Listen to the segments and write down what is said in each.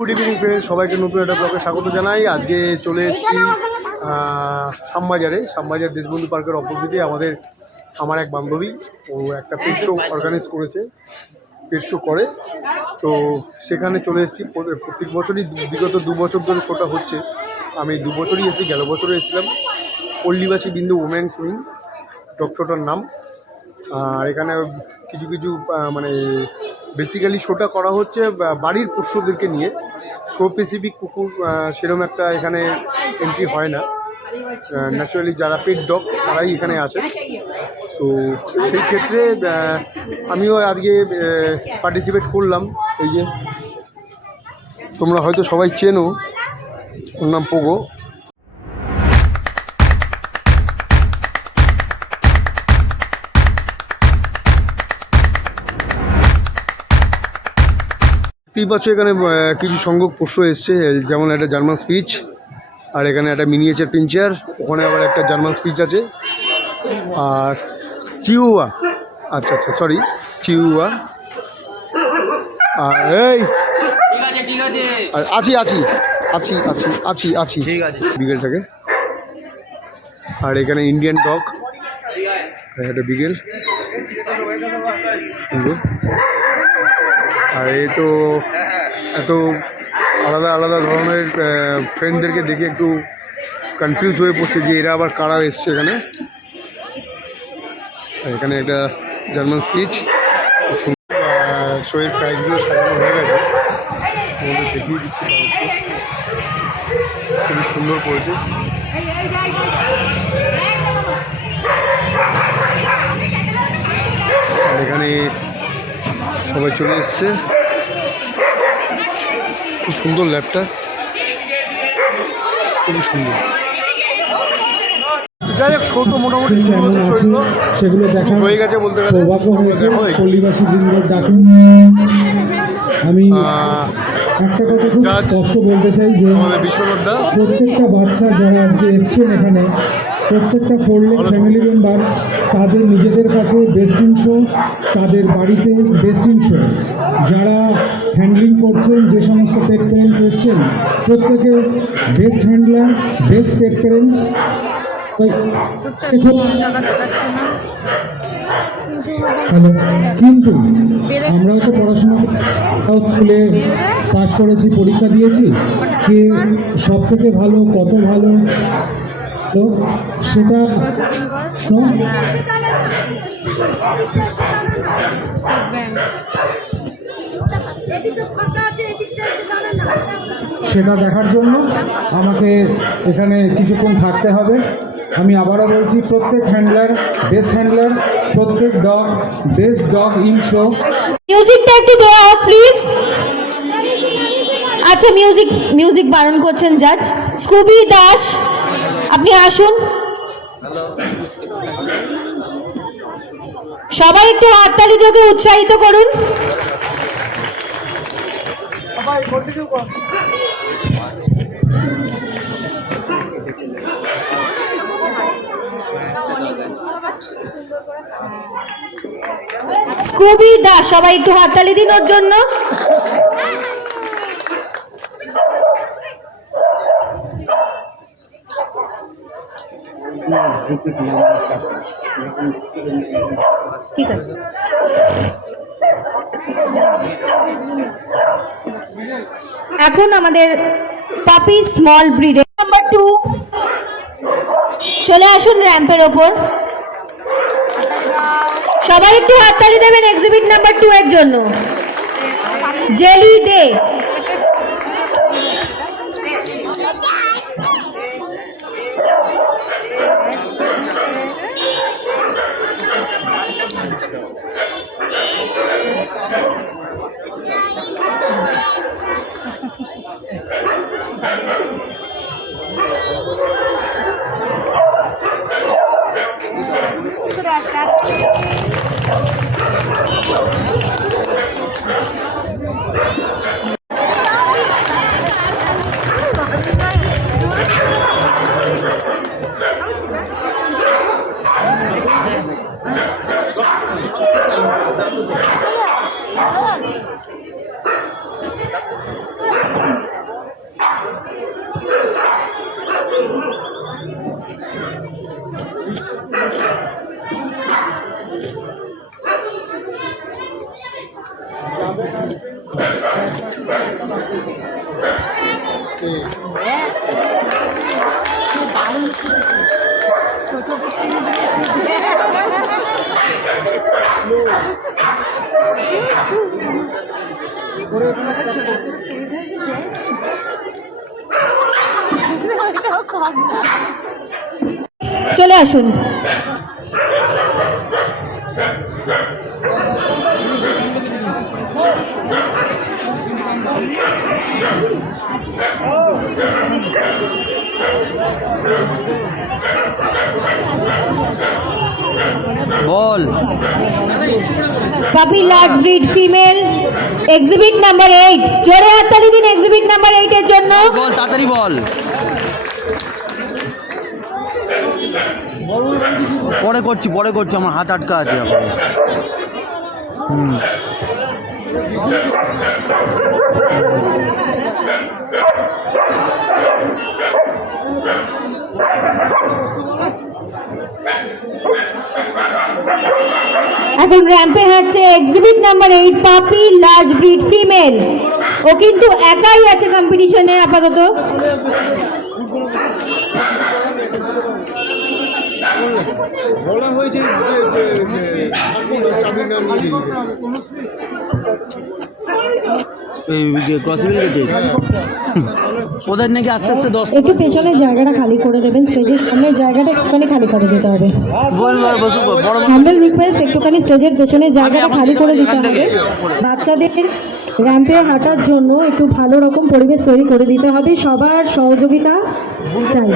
Good evening friends, সবাইকে নতুন একটা ব্লগে স্বাগত জানাই। আজকে চলে এসেছি শ্যামবাজার দেশবন্ধু পার্কের অপোজিটে আমার এক বান্ধবী ও একটা পেট শো অর্গানাইজ করেছে, পেট শো করে। তো সেখানে চলে এসেছি। প্রত্যেক বছরই বিগত 2 বছর ধরে শোটা হচ্ছে। আমি 2 বছরই এসেছি, গেল বছরে এসেছিলাম। পল্লীবাসী বিন্দু ওমেন সুইং টক শোটার নাম। আর এখানে কিছু কিছু মানে বেসিক্যালি শোটা করা হচ্ছে বাড়ির পোষ্যদেরকে নিয়ে। শো স্পেসিফিক কুকুর সেরকম একটা এখানে এন্ট্রি হয় না। ন্যাচারালি যারা পেট ডগ তারাই এখানে আসে। তো সেই ক্ষেত্রে আমিও আজকে পার্টিসিপেট করলাম। এই যে তোমরা হয়তো সবাই চেনো, ওর নাম পোগো। এই বছর এখানে কিছু সংখ্যক পোষ্য এসছে, যেমন একটা জার্মান স্পিচ, আর এখানে একটা মিনিয়েচার পিঞ্চার, ওখানে আবার একটা জার্মান স্পিচ আছে, আর চিউয়া, আচ্ছা সরি চিউয়া। আর এই আছি আছি আছি আছি আছি আছি বিগেলটাকে। আর এখানে ইন্ডিয়ান ডগ, একটা বিগেল সুন্দর। আর এই তো এত আলাদা আলাদা ধরনের ফ্রেন্ডদেরকে দেখে একটু কনফিউজ হয়ে পড়ছে যে এরা আবার কারা এসছে এখানে। এখানে একটা জার্মান স্পিচ, শোয়ের প্রাইজগুলো সাজানো হয়ে গেছে, তোমাদের দেখিয়ে দিচ্ছি। খুবই সুন্দর করেছে। আর এখানে সবাই চলে এসছে, খুব সুন্দর ল্যাবটা, খুবই সুন্দর। যাই হোক, শো তো মোটামুটি সেগুলো দেখা হয়ে গেছে বলতে গেলে। পল্লীবাসী বৃন্দের ডাকে আমি একটা কথা খুব স্পষ্ট বলতে চাই যে প্রত্যেকটা বাচ্চা যারা আজকে এসছেন এখানে, প্রত্যেকটা 4 লেগ ফ্যামিলি মেম্বার, তাদের নিজেদের কাছে বেস্ট ইন শো, তাদের বাড়িতে বেস্ট ইন শো। যারা হ্যান্ডলিং করছেন, যে সমস্ত পেট প্যারেন্টস এসছেন, প্রত্যেকে বেস্ট হ্যান্ডলার, বেস্ট পেট প্যারেন্টস। কিন্তু আমরাও তো পড়াশোনা স্কুলে পাস করেছি, পরীক্ষা দিয়েছি, কে সব থেকে ভালো, কত ভালো, তো সেটা দেখার জন্য আমাকে এখানে কিছুক্ষণ থাকতে হবে। আমি আবারও বলছি, প্রত্যেক হ্যান্ডলার বেস্ট হ্যান্ডলার, প্রত্যেক dog best dog in show. মিউজিকটা একটু দেওয়া প্লিজ। আচ্ছা, মিউজিক বারণ করছেন জাজ। স্কুবি দাস, আপনি আসুন। সবাই একটু হাততালি দিয়ে উৎসাহিত করুন। স্কুবি দাস, সবাই একটু হাততালি দিন ওর জন্য। ঠিক আছে, এখন আমাদের পাপি স্মল ব্রিডের নাম্বার 2 চলে আসুন র্যাম্পের ওপর। সবাই একটু হাততালি দেবেন এক্সিবিট নাম্বার 2 এর জন্য। জেলি দে, চলে আসুন। বল পাপি large breed female, exhibit number 8। জোরে হাততালি দিন এক্সিবিট নাম্বার 8 এর জন্য। বল তাড়াতাড়ি বল। পরে করছি আমার হাত আটকা আছে এখন। এখন র্যাম্পে হাঁটছে এক্সিবিট নাম্বার 8 পাপি লার্জ ব্রিড ফিমেল। ও কিন্তু একাই আছে কম্পিটিশনে আপাতত। বলা হয়েছে ওদের নাকি আস্তে আস্তে 10 একটু পেছনের জায়গাটা খালি করে দেবেন, স্টেজের সামনের জায়গাটা একটুখানি খালি করে দিতে হবে। হাম্বল রিকোয়েস্ট, একটুখানি স্টেজের পেছনের জায়গাটা খালি করে দিতে হবে। বাচ্চাদের র্যাম্পে হাঁটার জন্য একটু ভালো রকম পরিবেশ তৈরি করে দিতে হবে, সবার সহযোগিতা চাই।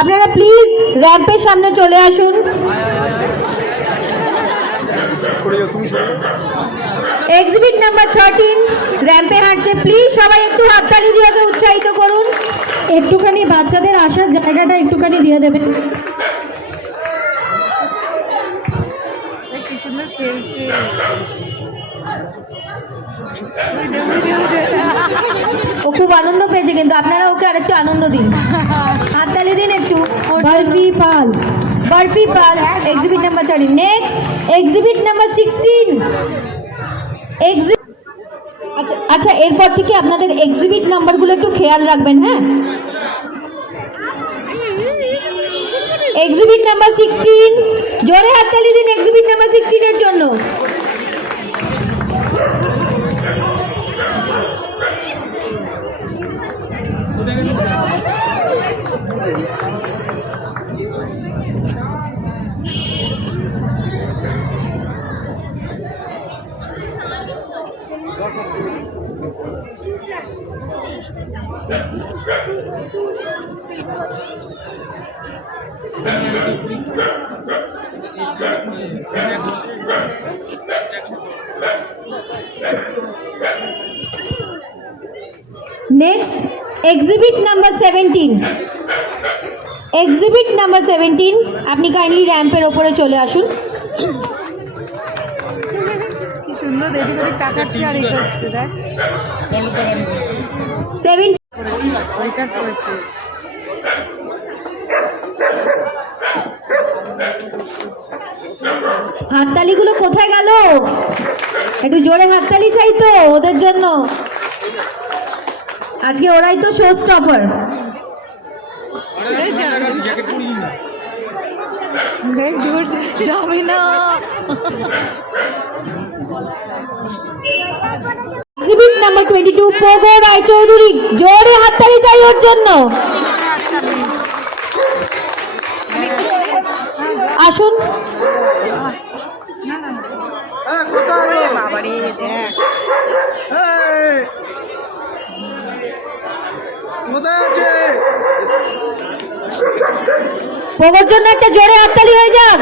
আপনারা প্লিজ র্যাম্পের সামনে চলে আসুন। এক্সিবিট নাম্বার 13 র্যাম্পে হাঁটছে, প্লিজ সবাই একটু হাততালি দিয়ে ওকে উৎসাহিত করুন। একটুখানি বাচ্চাদের আসার জায়গাটা একটুখানি দিয়ে দেবেন। কি সুন্দর খেলছে। ও খুব আনন্দ পেয়েছে, কিন্তু আপনারা ওকে আরেকটু আনন্দ দিন, হাততালি দিন একটু। Barfi Pal exhibit number 13। Next exhibit number 16। আচ্ছা, এরপর থেকে আপনাদের এক্সিবিট নাম্বারগুলো একটু খেয়াল রাখবেন, হ্যাঁ। এক্সিবিট নাম্বার 16, জোরে হাততালি দিন এক্সিবিট নাম্বার 16 এর জন্য। Next exhibit number 17। Exhibit number 17, আপনি কাইন্ডলি র্যাম্পের ওপরে চলে আসুন। কি সুন্দর এদিক ওদিক তাকাচ্ছে আর এই করছে, দেখ 7 ওইটা করেছে। হাততালিগুলো কোথায় গেল? একটু জোরে হাততালি চাই তো ওদের জন্য, আজকে ওরাই তো শো স্টপার। দেখ জোর যাবে না। এক্সিবিট নাম্বার 22 পোগো রায়চৌধুরী, জোরে হাততালি চাই ওর জন্য। আসুন। বাবারে দেখ পোগোর জন্য একটা জোরে হাততালি হয়ে যাক।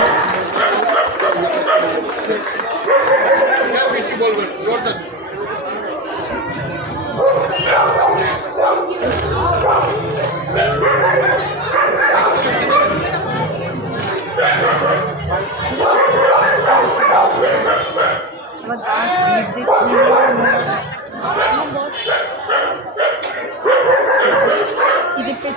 সবার দাঁত জিভ কি দেখতে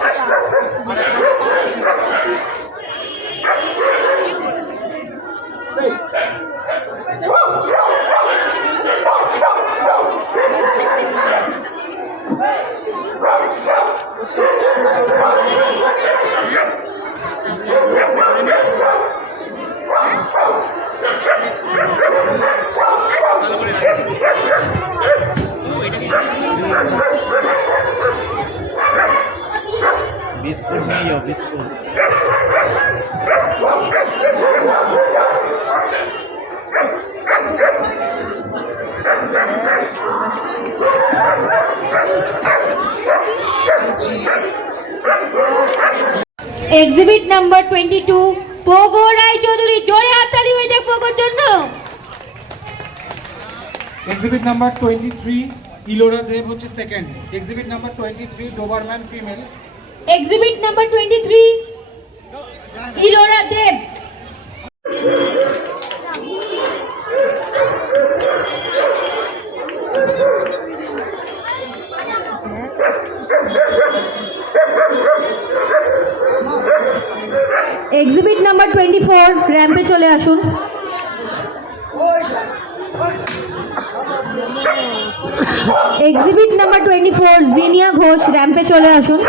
অফিস এক্সিবিট নাম্বার 22 পোগো রায় চৌধুরী, জোরে হাততালি হয়ে যাক পোগোর জন্য। এক্সিবিট নাম্বার 23 ইলোরা দেব হচ্ছে second. Exhibit number 23 Doberman female. Exhibit number 23 Ilora Deb. Exhibit number 24 র্যাম্পে চলে আসুন। এক্সিবিট নাম্বার 24 জিনিয়া ঘোষ র্যাম্পে চলে আসুন।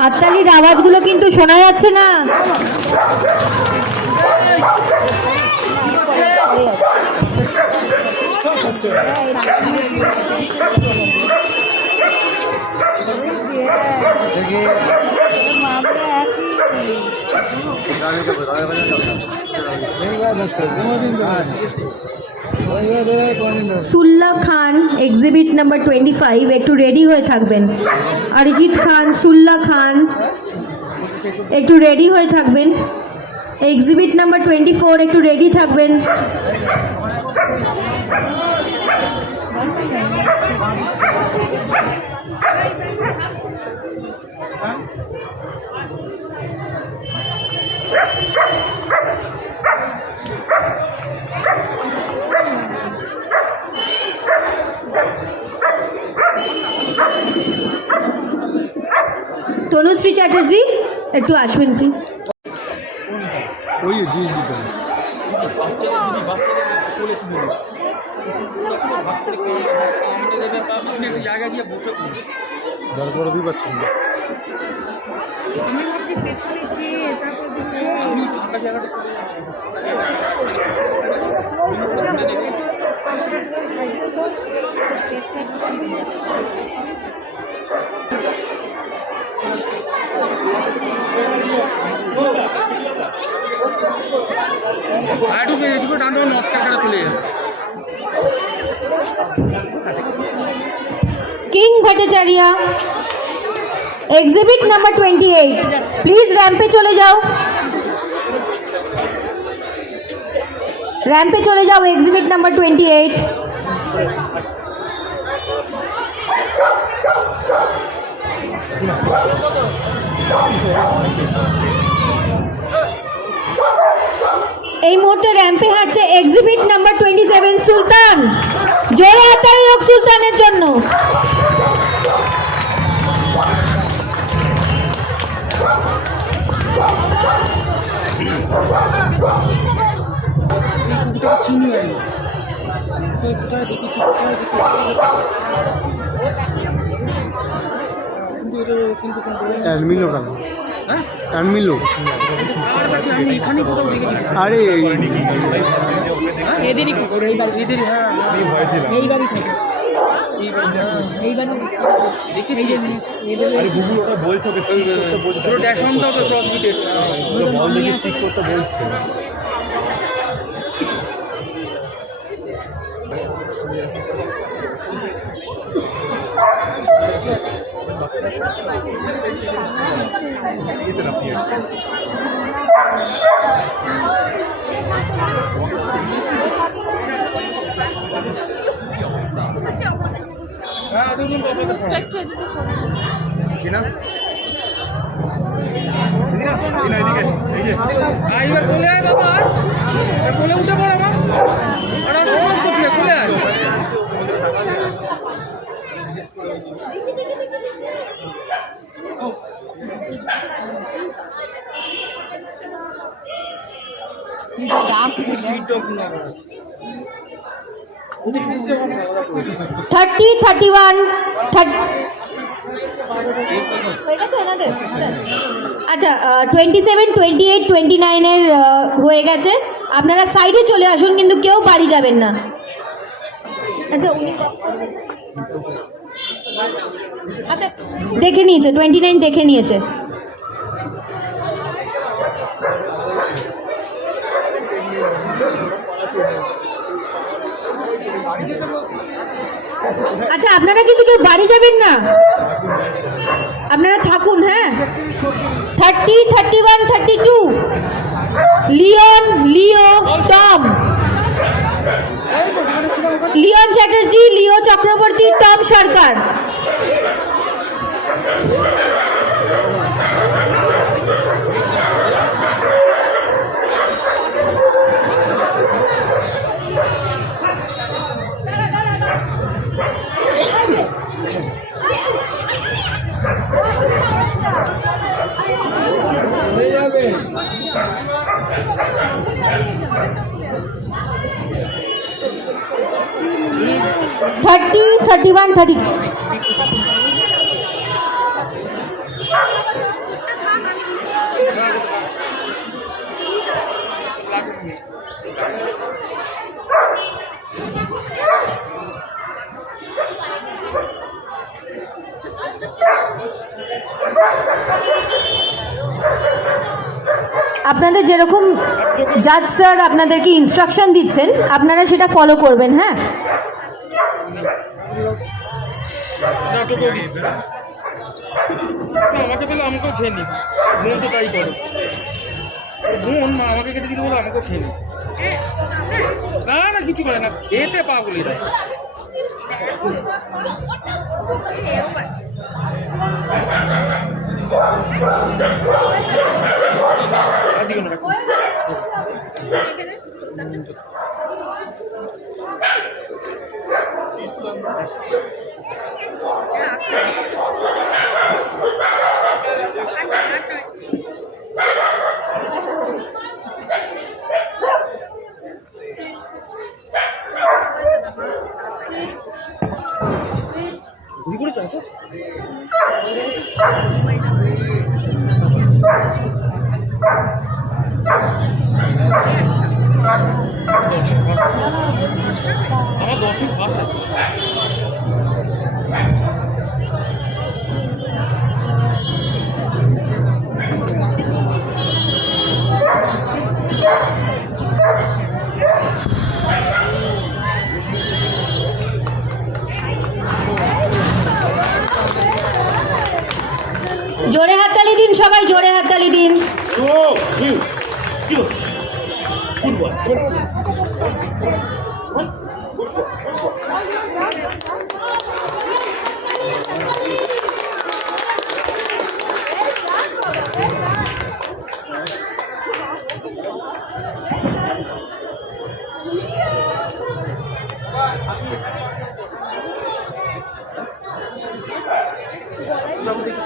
হাততালির আওয়াজগুলো কিন্তু শোনা যাচ্ছে না। সুল্লা খান এক্সিবিট নাম্বার 25 একটু রেডি হয়ে থাকবেন। অরিজিৎ খান, সুল্লা খান একটু রেডি হয়ে থাকবেন। এক্সিবিট নাম্বার 24 একটু রেডি থাকবেন। তনুশ্রী চ্যাটার্জি একটু আসবেন প্লিজ। ওই জিএসডি টা তারপরে দুই পাচ্ছেন না। আমি ভাবছি পেছনে কে, King Bhattacharya exhibit number 28 please র্যাম্পে চলে যাও। র্যাম্পে চলে যাও এক্সিবিট নাম্বার 28। এই মুহূর্তে র্যাম্পে হাঁটছে এক্সিবিট নাম্বার 27 সুলতান। জোরে হাততালি হোক সুলতানের জন্য। অ্যাডমিলো কেন? অ্যাডমিলো আরে थर्टी 31 আচ্ছা 27 28 29 এর হয়ে গেছে। আপনারা সাইডে চলে আসুন, কিন্তু কেউ বাড়ি যাবেন না। আচ্ছা দেখে নিয়েছে, 29 দেখে নিয়েছে। আচ্ছা, আপনারা কিন্তু কেউ বাড়ি যাবেন না, আপনারা থাকুন। হ্যাঁ, 30, 31, 32, লিওন, লিও, টম, লিওন চ্যাটার্জি, লিও চক্রবর্তী, টম সরকার। थर्टी 31 30। আপনাদের যেরকম জাজ স্যার আপনাদেরকে ইনস্ট্রাকশন দিচ্ছেন, আপনারা সেটা ফলো করবেন। হ্যাঁ, আমাকে বলে আমাকেও খেয়ে নি, বোন তো তাই করো, বোন মা আমাকে কেটে দিতে বলে আমাকেও খেয়ে নি। না না কিছু করে না, খেতে পাগল এরা। দিও না রাখো। ঘুরি করেছো আচ্ছা আমার 10 মিনিট ফাস্ট আছে। জোরে হাততালি দিন সবাই, জোরে হাততালি দিন।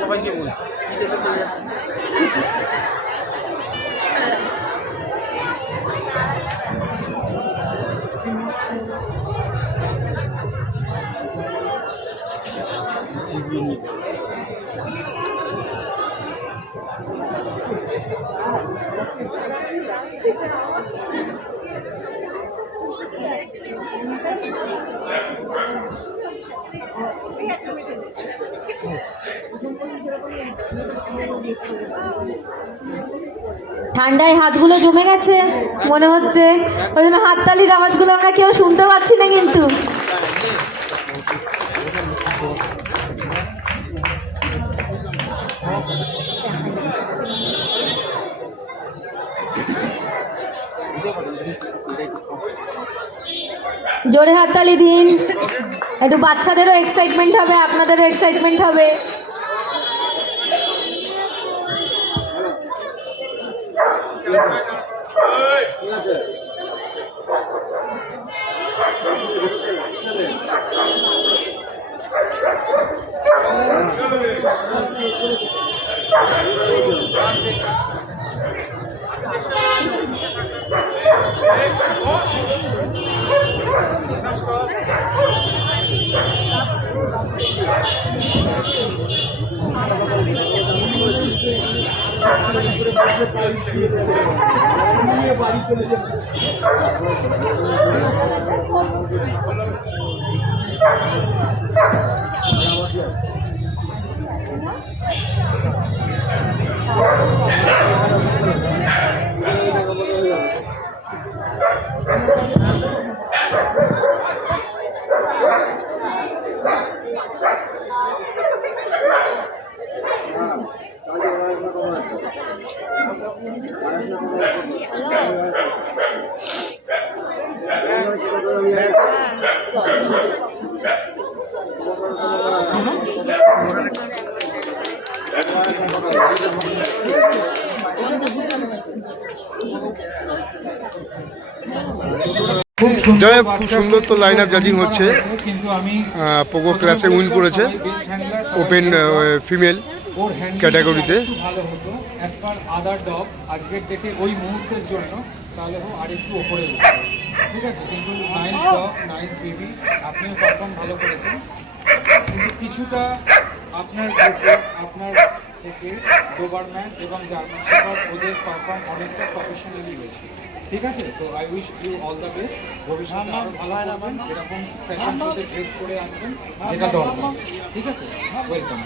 সবাইকে বলি ঠান্ডায় হাতগুলো জমে গেছে মনে হচ্ছে, ওই জন্য হাততালির আওয়াজগুলো আমরা কেউ শুনতে পাচ্ছি না। কিন্তু জোরে হাততালি দিন, একটু বাচ্চাদেরও এক্সাইটমেন্ট হবে, আপনাদেরও এক্সাইটমেন্ট হবে। খুব সুন্দর যাই হোক, খুব সুন্দর তো লাইন আপ জাজিং হচ্ছে। কিন্তু আমি পোগো ক্লাসে উইন করেছে ওপেন ফিমেল ক্যাটাগরিতে। ভালো হতো অ্যাজ পার আদার ডগ আজকের ডেটে ওই মুহূর্তের জন্য, তাহলে আর একটু ওপরে উঠবে, ঠিক আছে। কিন্তু নাইস ডগ, নাইস বেবি, আপনিও পারফর্ম ভালো করেছেন, কিন্তু কিছুটা আপনার গ্রুপে আপনার থেকে ডোবারম্যান এবং জার্মান শেফার্ড ওদের পারফর্ম অনেকটা প্রফেশনালি হয়েছে, ঠিক আছে। তো I wish you all the best, ভবিষ্যতে আরও ভালো করবেন, এরকম ফ্যাশন শোতে ড্রেস করে আনবেন যেটা দরকার, ঠিক আছে। ওয়েলকাম।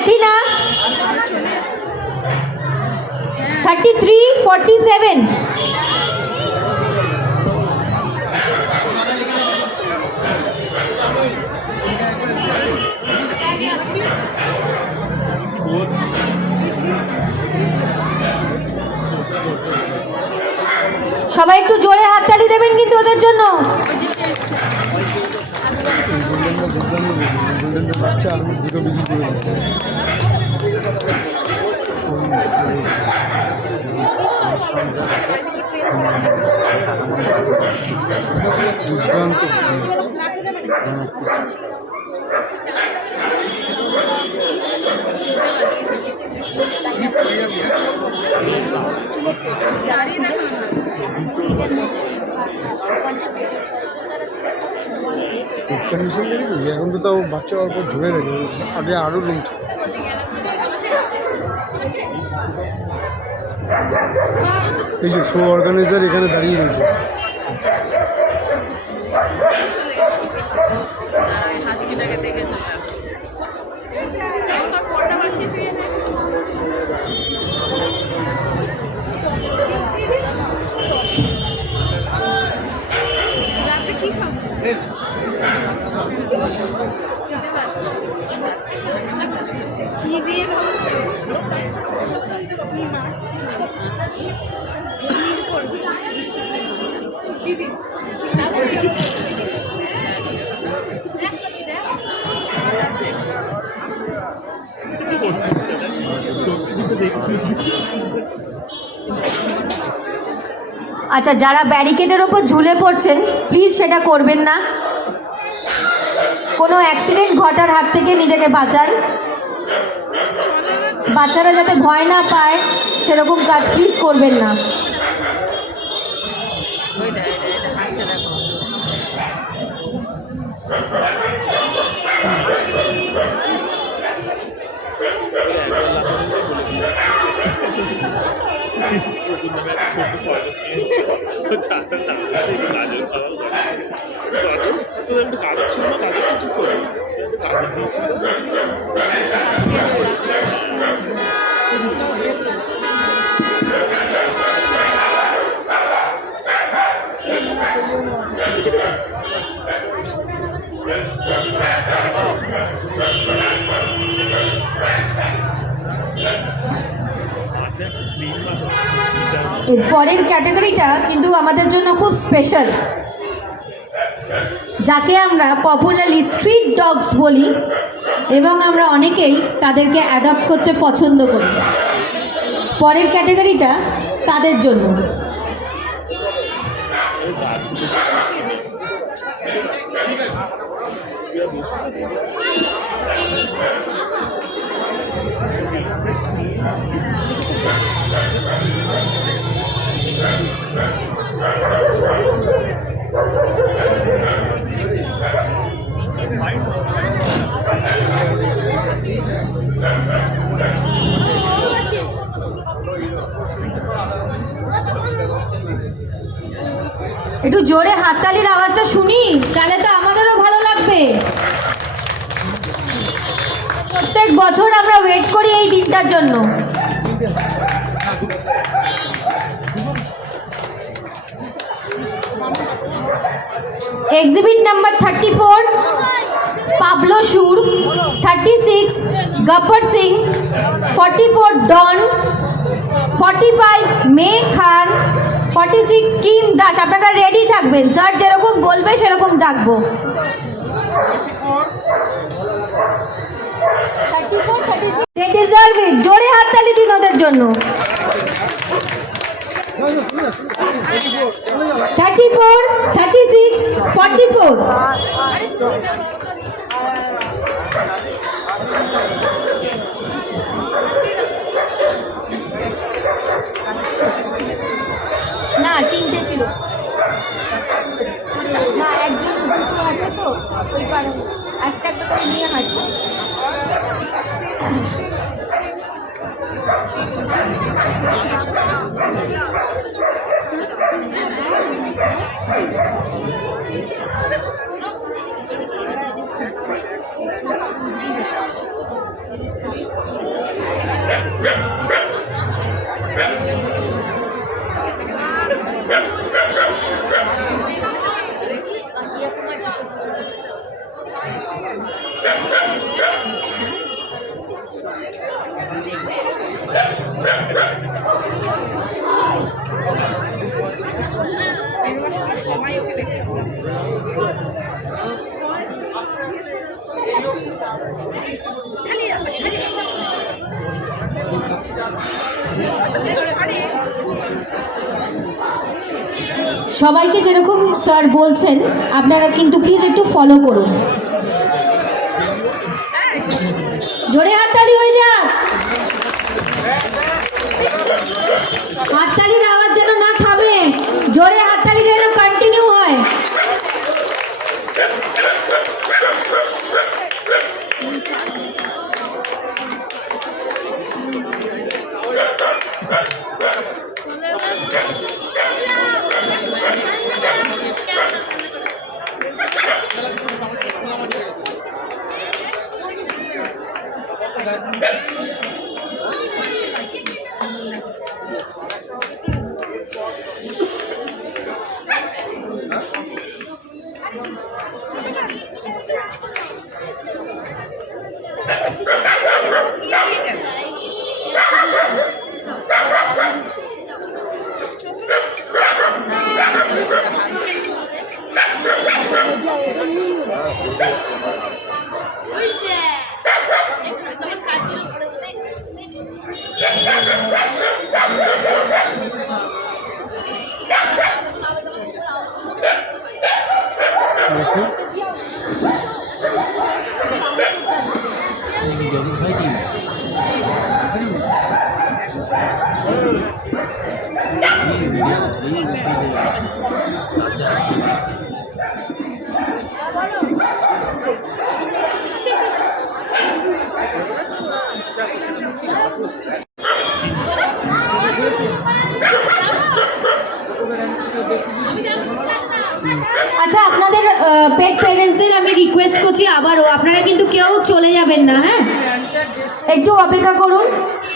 Athena 33-47 সবাই একটু জোরে হাততালি দেবেন কিন্তু ওদের জন্য। বাচ্চা আর দুটো বিক্রি করে দিচ্ছে। দুর্দান্ত কন্ডিশন দেখি, এখন তো তাও বাচ্চা অল্প ঝরে গেছে, আগে আরও রুম ছিল। এই যে শো অর্গানাইজার এখানে দাঁড়িয়ে রয়েছে। আচ্ছা, যারা ব্যারিকেডের ওপর ঝুলে পড়ছেন প্লিজ সেটা করবেন না। কোনো অ্যাক্সিডেন্ট ঘটার হাত থেকে নিজেকে বাঁচান। বাচ্চারা যাতে ভয় না পায় সেরকম কাজ প্লিজ করবেন না। এর পরের ক্যাটাগরিটা কিন্তু আমাদের জন্য খুব স্পেশাল, যাকে আমরা পপুলারলি স্ট্রিট ডগস বলি এবং আমরা অনেকেই তাদেরকে অ্যাডপ্ট করতে পছন্দ করি। পরের ক্যাটাগরিটা তাদের জন্য। একটু জোরে হাততালির আওয়াজটা শুনি, তাহলে তো আমাদেরও ভালো লাগবে। প্রত্যেক বছর আমরা ওয়েট করি এই দিনটার জন্য। এক্সিবিট নাম্বার 34 পাবলো সুর, 36 গব্বর সিং, 44 ডন, 45 মে খান, 46 কিম দাস। আপনারা রেডি থাকবেন, স্যার যেরকম বলবে সেরকম ডাকবো। 34, 36 they deserve it, জোরে হাততালি দিন ওদের জন্য। 34, 36, 44 না, তিনটে ছিল না, একজন দুটো আছে তো ওই কারণে একটা একটা করে নিয়ে হাঁটবো। সবাইকে যেরকম স্যার বলছেন আপনারা কিন্তু প্লিজ একটু ফলো করুন। জোরে হাততালি হয়ে যাক, হাততালির আওয়াজ যেন না থামে, জোরে হাততালি যেন কন্টিনিউ হয়। আচ্ছা, আপনাদের পেট প্যারেন্টসদের আমি রিকোয়েস্ট করছি আবারও, আপনারা কিন্তু কেউ চলে যাবেন না, হ্যাঁ একটু অপেক্ষা করুন,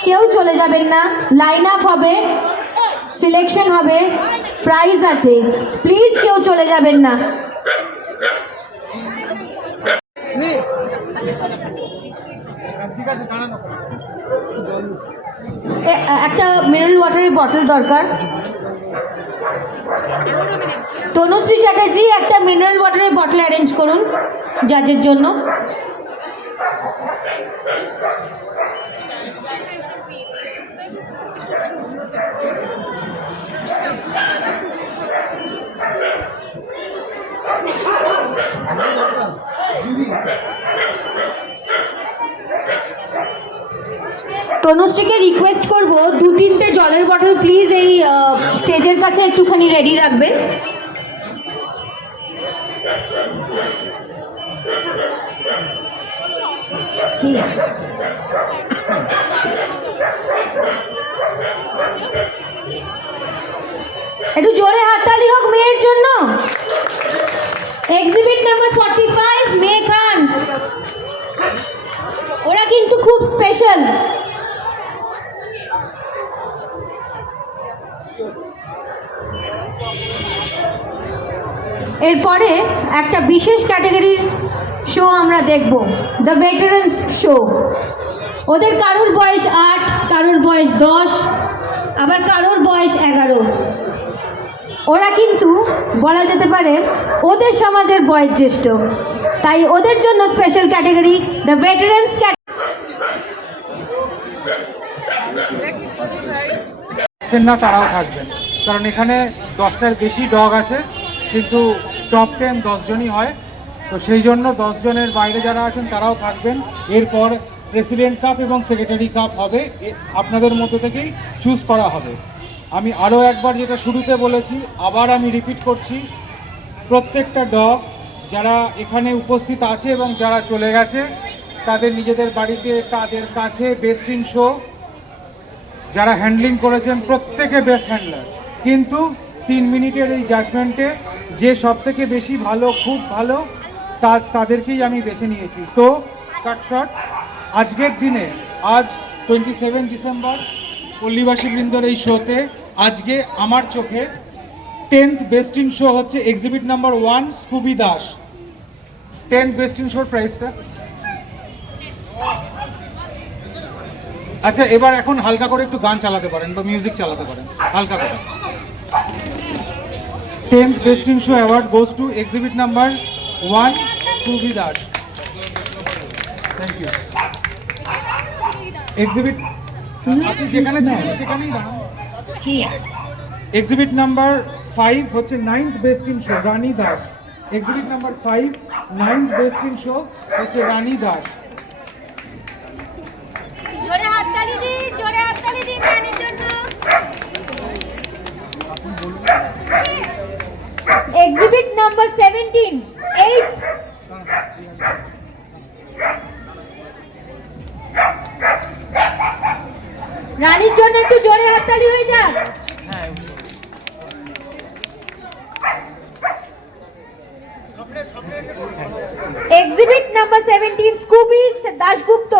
কেউ চলে যাবেন না। লাইন আপ হবে, সিলেকশন হবে, প্রাইজ আছে, প্লিজ কেউ চলে যাবেন না। একটা মিনারেল ওয়াটারের বটল দরকার। তনুশ্রী চ্যাটার্জি একটা মিনারেল ওয়াটারের বটল অ্যারেঞ্জ করুন জাজের জন্য। তনুশ্রীকে রিকোয়েস্ট করব 2-3টে জলের বটল প্লিজ এই স্টেজের কাছে একটুখানি রেডি রাখবেন। একটু জোরে হাততালি হোক মেয়ের জন্য। এক্সিবিট নাম্বার 45 মে খান, ওরা কিন্তু খুব স্পেশাল। এরপরে একটা বিশেষ ক্যাটাগরির শো আমরা দেখব, দ্য ভেটারেন্স শো। ওদের কারোর বয়স 8, কারোর বয়স 10, আবার কারোর বয়স 11। ওরা কিন্তু বলা যেতে পারে ওদের সমাজের বয়োজ্যেষ্ঠ, তাই ওদের জন্য স্পেশাল ক্যাটাগরি দ্য ভেটারেন্স না তারাও থাকবেন, কারণ এখানে 10টার বেশি ডগ আছে, কিন্তু টপ 10 10 জনই হয়, তো সেই জন্য 10 জনের বাইরে যারা আছেন তারাও থাকবেন। এরপর প্রেসিডেন্ট কাপ এবং সেক্রেটারি কাপ হবে, আপনাদের মধ্য থেকেই চুজ করা হবে। আমি আরও একবার যেটা শুরুতে বলেছি, আবার আমি রিপিট করছি, প্রত্যেকটা ডগ যারা এখানে উপস্থিত আছে এবং যারা চলে গেছে তাদের নিজেদের বাড়িতে, তাদের কাছে বেস্ট ইন শো যারা হ্যান্ডলিং করেছেন প্রত্যেকে বেস্ট হ্যান্ডলার, কিন্তু 3 মিনিটের এই জাজমেন্টে যে সব থেকে বেশি ভালো, খুব ভালো, তাদেরকেই আমি বেছে নিয়েছি। তো কাট শট, আজকের দিনে, আজ 27 ডিসেম্বর পল্লীবাসী বৃন্দর এই শোতে আজকে আমার চোখে 10th বেস্ট ইন শো হচ্ছে exhibit number 1 Scooby Das. 10th best in শোর প্রাইসটা, আচ্ছা এবার এখন হালকা করে একটু গান চালাতে পারেন বা মিউজিক চালাতে পারেন হালকা করে। 10th best in show award goes to exhibit number 1 Scooby Das. Thank you. Exhibit আপনি যেখানে ছিলেন সেখানেই দাঁড়ান। এক্সিবিট নাম্বার 5 হচ্ছে 9th best in show Rani Das. Exhibit number 5 9th best in show হচ্ছে রানী দাস। জোরে হাততালি দিন, জোরে হাততালি দিন রানীর জন্য। এক্সিবিট নাম্বার 17 8 রানীর জন্য একটু জোরে হাততালি হয়ে যাক। Exhibit number 17 Scooby Dasgupta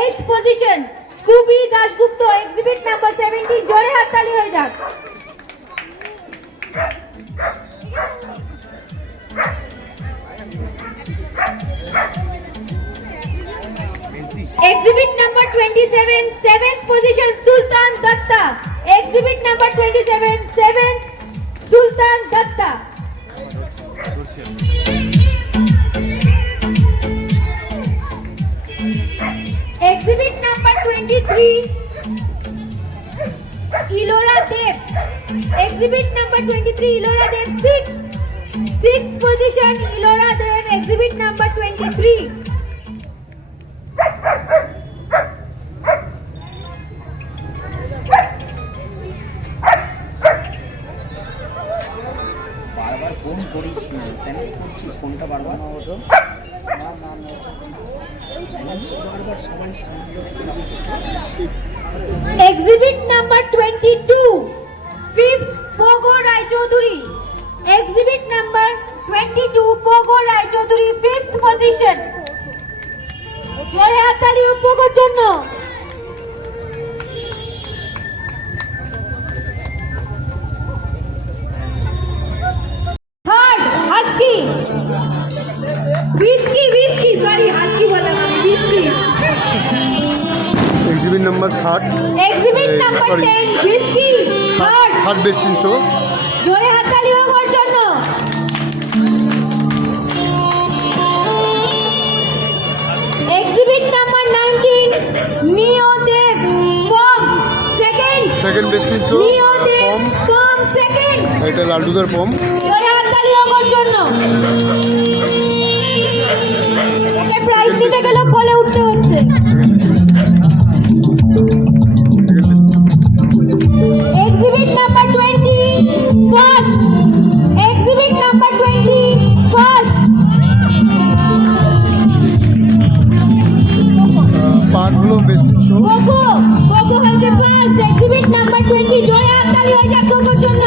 8th position, Scooby Dasgupta exhibit number 17, জোরে হাততালি হয়ে যাক। Exhibit number 27, 7th position, Sultan Datta. Exhibit number 27, 7th, Sultan Datta. Exhibit number 23, Ilora Dev. Exhibit number 23, Ilora Dev, 6th position, Ilora Dev, exhibit number 23. বারবার phone করিস না, কেন করছিস ফোনটা বারবার? বারবার সবাই Exhibit number 22, 5th, Pogo Rai Chaudhuri. Exhibit number 22, Pogo Rai Chaudhuri, 5th position. জোরে হাততালি পোগোর জন্য। Third, husky. Whisky, sorry husky বললাম আমি, whisky. Exhibit number 3 exhibit number 10 whisky, third best in show. জোরে হাততালি ওর জন্য। এক্সিবিট নাম্বার 19 নিও দেব পম, সেকেন্ড বেস্ট ইন শো নিও দেব পম, পম সেকেন্ড। এটা লাড্ডুদার পম। জোরে হাততালি ওর জন্য। একে প্রাইজ নিতে গেলে কোলে উঠতে হচ্ছে। Exhibit number 20, first. Exhibit number 20, first. Part হলো বেস্ট ইন শো। Pogo হচ্ছে first. Exhibit number 20, জোরে হাততালি হয়ে যাক পোগোর জন্য।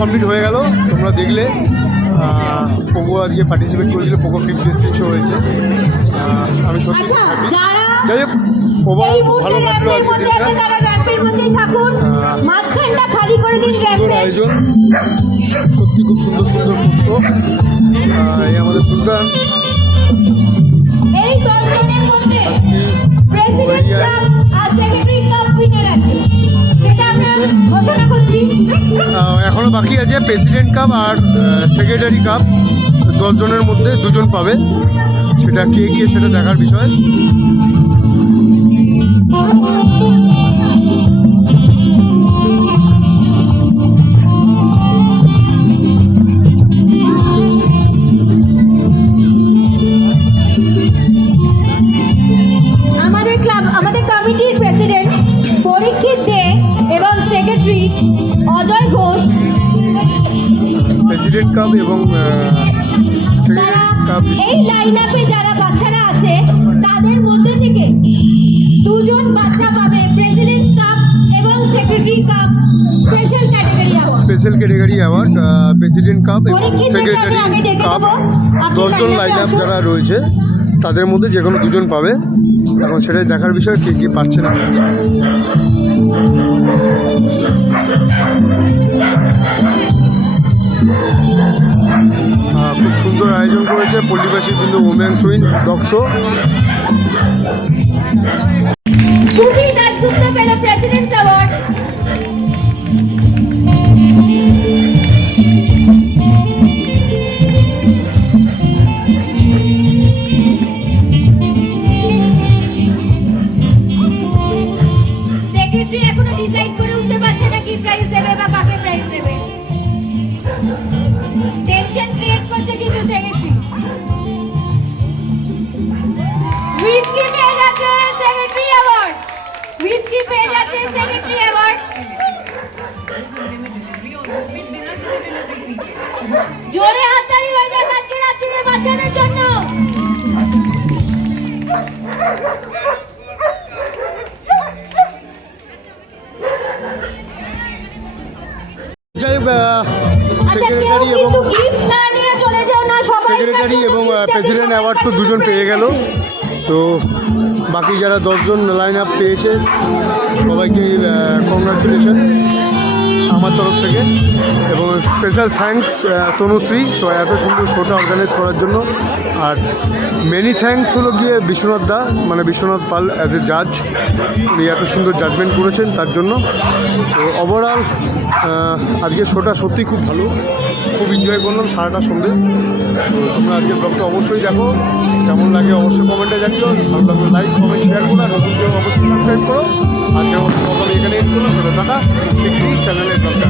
কমপ্লিট হয়ে গেল, তোমরা দেখলে পোগো আজকে পার্টিসিপেট করেছিল, Pogo 5th best in show হয়েছে। আমি সত্যি আচ্ছা, যারা যাই হোক এই ওভারঅল মুহূর্তে ভালো লাগলো র্যাম্পের আজকে মধ্যে আছে দিনটা। তারা র্যাম্পের মধ্যেই থাকুন, মাঝখানটা খালি সত্যি খুব সুন্দর সুন্দর পুষ্প। এই আমাদের সুলতান এই 10 জনের মধ্যে প্রেসিডেন্ট কাপ আর সেক্রেটারি কাপ উইনার আছে, সেটা আমরা ঘোষণা করছি। এখনো বাকি আছে প্রেসিডেন্ট কাপ আর সেক্রেটারি কাপ। 10 জনের মধ্যে 2 জন পাবে, সেটা কে কে সেটা দেখার বিষয়। আমাদের ক্লাব, আমাদের কমিটির প্রেসিডেন্ট পরীক্ষিত দে এবং secretary Ajay Ghosh, president cup এবং তারা সেক্রেটারি কাপ এই লাইন আপে যারা বাচ্চারা আছে তাদের মধ্যে থেকে 2 জন বাচ্চা পাবে প্রেসিডেন্টস কাপ এবং secretary cup special category award. Special category award, president cup এবং পরীক্ষিতদেরকে সেক্রেটারি আমি আগে ডেকে কাপ। দেবো। আপনি 10 জন লাইনে লাইন আপ আসুন। যারা রয়েছে তাদের মধ্যে যে কোনো 2 জন পাবে। এখন সেটাই দেখার বিষয়, কে কে পাচ্ছে না পাচ্ছে। খুব সুন্দর আয়োজন করেছে পল্লীবাসী কিন্তু women's win dog show. Scooty Dasgupta পেল প্রেসিডেন্টস অ্যাওয়ার্ড। সেক্রেটারি এখনো ডিসাইড করে উঠতে পারছে না কি প্রাইজ দেবে বা কাকে প্রাইজ দেবে। টেনশন ক্রিয়েট করছে কিন্তু সেক্রেটারি। হুইস্কি পেয়ে যাচ্ছে সেক্রেটারি অ্যাওয়ার্ড। হুইস্কি পেয়ে যাচ্ছে সেক্রেটারি অ্যাওয়ার্ড। জোরে হাততালি হয়ে যাক আজকে রাত্রিরে বাচ্চাদের জন্য। যাই হোক, আচ্ছা, কেউ সেক্রেটারি এবং কিন্তু গিফট না নিয়ে চলে যাও না, সবাই সেক্রেটারি এবং প্রেসিডেন্ট অ্যাওয়ার্ড তো 2 জন পেয়ে গেল। তো বাকি যারা 10 জন লাইন আপ পেয়েছে সবাইকে কংগ্রাচুলেশন আমার তরফ থেকে, এবং স্পেশাল থ্যাঙ্কস তনুশ্রী তো এত সুন্দর শোটা অর্গানাইজ করার জন্য। আর মেনি থ্যাঙ্কস হলো গিয়ে বিশ্বনাথ দা, মানে বিশ্বনাথ পাল অ্যাজ এ জাজ, উনি এত সুন্দর জাজমেন্ট করেছেন তার জন্য। তো ওভারঅল আজকে শোটা সত্যি খুব ভালো, খুব এনজয় করলাম সারাটা সন্ধ্যে। তো তোমরা আজকের ব্লগটা অবশ্যই দেখো, কেমন লাগে অবশ্যই কমেন্টে জানিও। ভালো লাগলে লাইক কমেন্ট শেয়ার করো, আর নতুন কেউ অবশ্যই সাবস্ক্রাইব করো। আজকের মতো ব্লগ আমি এখানে এন্ড করলাম। টাটা, শিগগিরই চ্যানেলের ব্লগটা।